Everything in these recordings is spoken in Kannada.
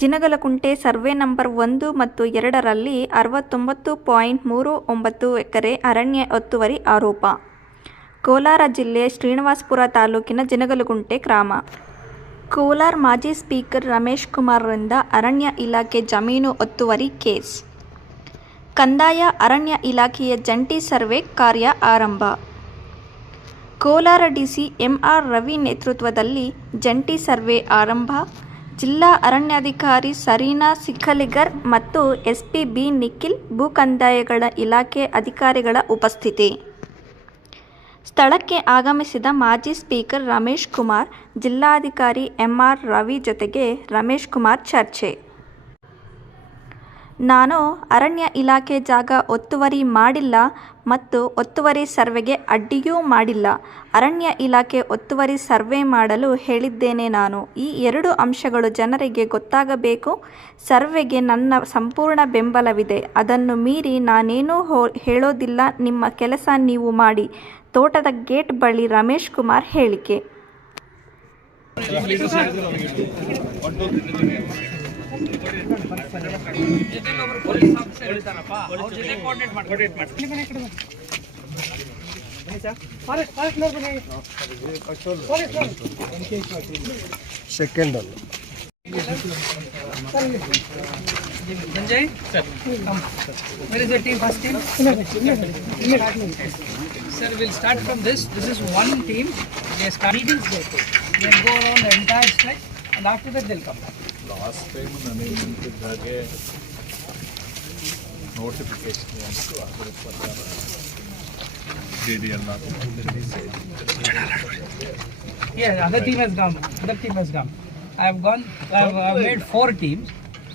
ಜಿನಗಲಕುಂಟೆ ಸರ್ವೆ ನಂಬರ್ ಒಂದು ಮತ್ತು ಎರಡರಲ್ಲಿ ಅರವತ್ತೊಂಬತ್ತು ಪಾಯಿಂಟ್ ಮೂರು ಒಂಬತ್ತು ಎಕರೆ ಅರಣ್ಯ ಒತ್ತುವರಿ ಆರೋಪ. ಕೋಲಾರ ಜಿಲ್ಲೆ ಶ್ರೀನಿವಾಸಪುರ ತಾಲೂಕಿನ ಜಿನಗಲಗುಂಟೆ ಗ್ರಾಮ. ಕೋಲಾರ ಮಾಜಿ ಸ್ಪೀಕರ್ ರಮೇಶ್ ಕುಮಾರ್ರಿಂದ ಅರಣ್ಯ ಇಲಾಖೆ ಜಮೀನು ಒತ್ತುವರಿ ಕೇಸ್. ಕಂದಾಯ ಅರಣ್ಯ ಇಲಾಖೆಯ ಜಂಟಿ ಸರ್ವೆ ಕಾರ್ಯ ಆರಂಭ. ಕೋಲಾರ ಡಿಸಿ ಎಂಆರ್ ರವಿ ನೇತೃತ್ವದಲ್ಲಿ ಜಂಟಿ ಸರ್ವೆ ಆರಂಭ. ಜಿಲ್ಲಾ ಅರಣ್ಯಾಧಿಕಾರಿ ಸರೀನಾ ಸಿಖಲಿಗರ್ ಮತ್ತು ಎಸ್ಪಿ ಬಿ ನಿಖಿಲ್ ಭೂ ಕಂದಾಯಗಳ ಇಲಾಖೆ ಅಧಿಕಾರಿಗಳ ಉಪಸ್ಥಿತಿ. ಸ್ಥಳಕ್ಕೆ ಆಗಮಿಸಿದ ಮಾಜಿ ಸ್ಪೀಕರ್ ರಮೇಶ್ ಕುಮಾರ್, ಜಿಲ್ಲಾಧಿಕಾರಿ ಎಂಆರ್ ರವಿ ಜೊತೆಗೆ ರಮೇಶ್ ಕುಮಾರ್ ಚರ್ಚೆ. ನಾನು ಅರಣ್ಯ ಇಲಾಖೆ ಜಾಗ ಒತ್ತುವರಿ ಮಾಡಿಲ್ಲ ಮತ್ತು ಒತ್ತುವರಿ ಸರ್ವೆಗೆ ಅಡ್ಡಿಯೂ ಮಾಡಿಲ್ಲ. ಅರಣ್ಯ ಇಲಾಖೆ ಒತ್ತುವರಿ ಸರ್ವೆ ಮಾಡಲು ಹೇಳಿದ್ದೇನೆ ನಾನು. ಈ ಎರಡು ಅಂಶಗಳು ಜನರಿಗೆ ಗೊತ್ತಾಗಬೇಕು. ಸರ್ವೆಗೆ ನನ್ನ ಸಂಪೂರ್ಣ ಬೆಂಬಲವಿದೆ. ಅದನ್ನು ಮೀರಿ ನಾನೇನೂ ಹೋ, ಹೇಳೋದಿಲ್ಲ. ನಿಮ್ಮ ಕೆಲಸ ನೀವು ಮಾಡಿ. ತೋಟದ ಗೇಟ್ ಬಳಿ ರಮೇಶ್ ಕುಮಾರ್ ಹೇಳಿಕೆ. ಸೆಕೆಂಡ್ ಅಲ್ಲ Sanjay? Sir. Come. Where is the team? First team? Sir, we'll start from this. This is one team. They start meetings there. They'll go around the entire stretch and after that they'll come back. Last time ನನಗೆ ನಿಂತಿದ್ದ ಹಾಗೆ ನೋಟಿಫಿಕೇಶನ್ ಅಂತು ಅದರ ಪ್ರಕಾರ D D L Yeah, other team has gone. Other team has gone. I have gone. I have uh, made four teams.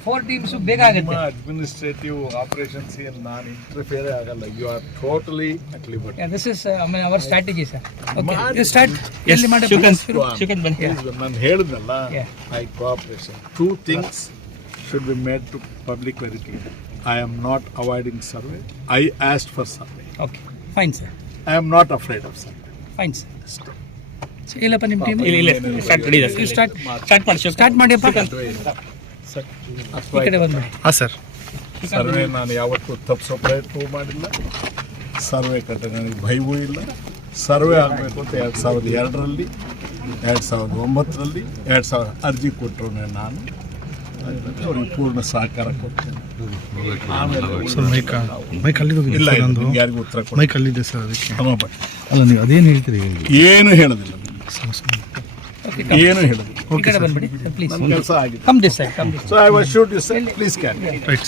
Four teams ಬೇಗ ಆಗುತ್ತೆ ಅಡ್ಮಿನಿಸ್ಟ್ರೇಟಿವ್ ಆಪರೇಷನ್ಸ್ ಏನು ನಾನು ಇಂಟರ್ಫಿಯರ್ ಆಗಲ್ಲ. You are totally at this is ಆಮೇಲೆ our strategy sir okay our strategy, sir. Okay, you ಬನ್ನಿ ನಾನು ಹೇಳಿದ್ನಲ್ಲ? I cooperation two things should be made to public very clear I am not avoiding survey I asked for survey okay fine sir I am not afraid of survey fine sir ಇಲ್ಲಪ್ಪ ನಿಮ್ಮ ಟೀಮ್ ಸ್ಟಾರ್ಟ್ ಸ್ಟಾರ್ಟ್ ಸ್ಟಾರ್ಟ್ ಮಾಡಿ ಸ್ಟಾರ್ಟ್ ಮಾಡಿಯಪ್ಪ ಹಾಂ ಸರ್. ಸರ್ವೆ ನಾನು ಯಾವತ್ತೂ ತಪ್ಪಿಸೋ ಪ್ರಯತ್ನವೂ ಮಾಡಿಲ್ಲ. ಸರ್ವೆ ಕಟ್ಟ ನನಗೆ ಭಯವೂ ಇಲ್ಲ. ಸರ್ವೆ ಆಗಬೇಕು ಅಂತ ಎರಡು ಸಾವಿರದ ಎರಡರಲ್ಲಿ ಎರಡು ಸಾವಿರದ ಒಂಬತ್ತರಲ್ಲಿ ಎರಡು ಸಾವಿರ ಅರ್ಜಿ ಕೊಟ್ಟರು ನಾನು ಅವ್ರಿಗೆ ಪೂರ್ಣ ಸಹಕಾರ ಕೊಡ್ತೇನೆ. ಸರ್ ಮೈಕ್ ಮೈಕ್ ಅಲ್ಲಿದ್ದು ಇಲ್ಲ ಯಾರಿಗೂ ಉತ್ತರ ಕೊಡ ಮೈಕ್ ಅಲ್ಲಿದೆ ಸರ್ ಅದಕ್ಕೆ. ಅಲ್ಲ ನೀವು ಅದೇನು ಹೇಳ್ತೀರಿ ಹೇಳಿ? ಏನು ಹೇಳೋದಿಲ್ಲ. ಏನು ಹೇಳೋದಿಲ್ಲ ಈ ಕಡೆ ಬಂದ್ಬಿಡಿ please come this side come so I was shoot you sir please can right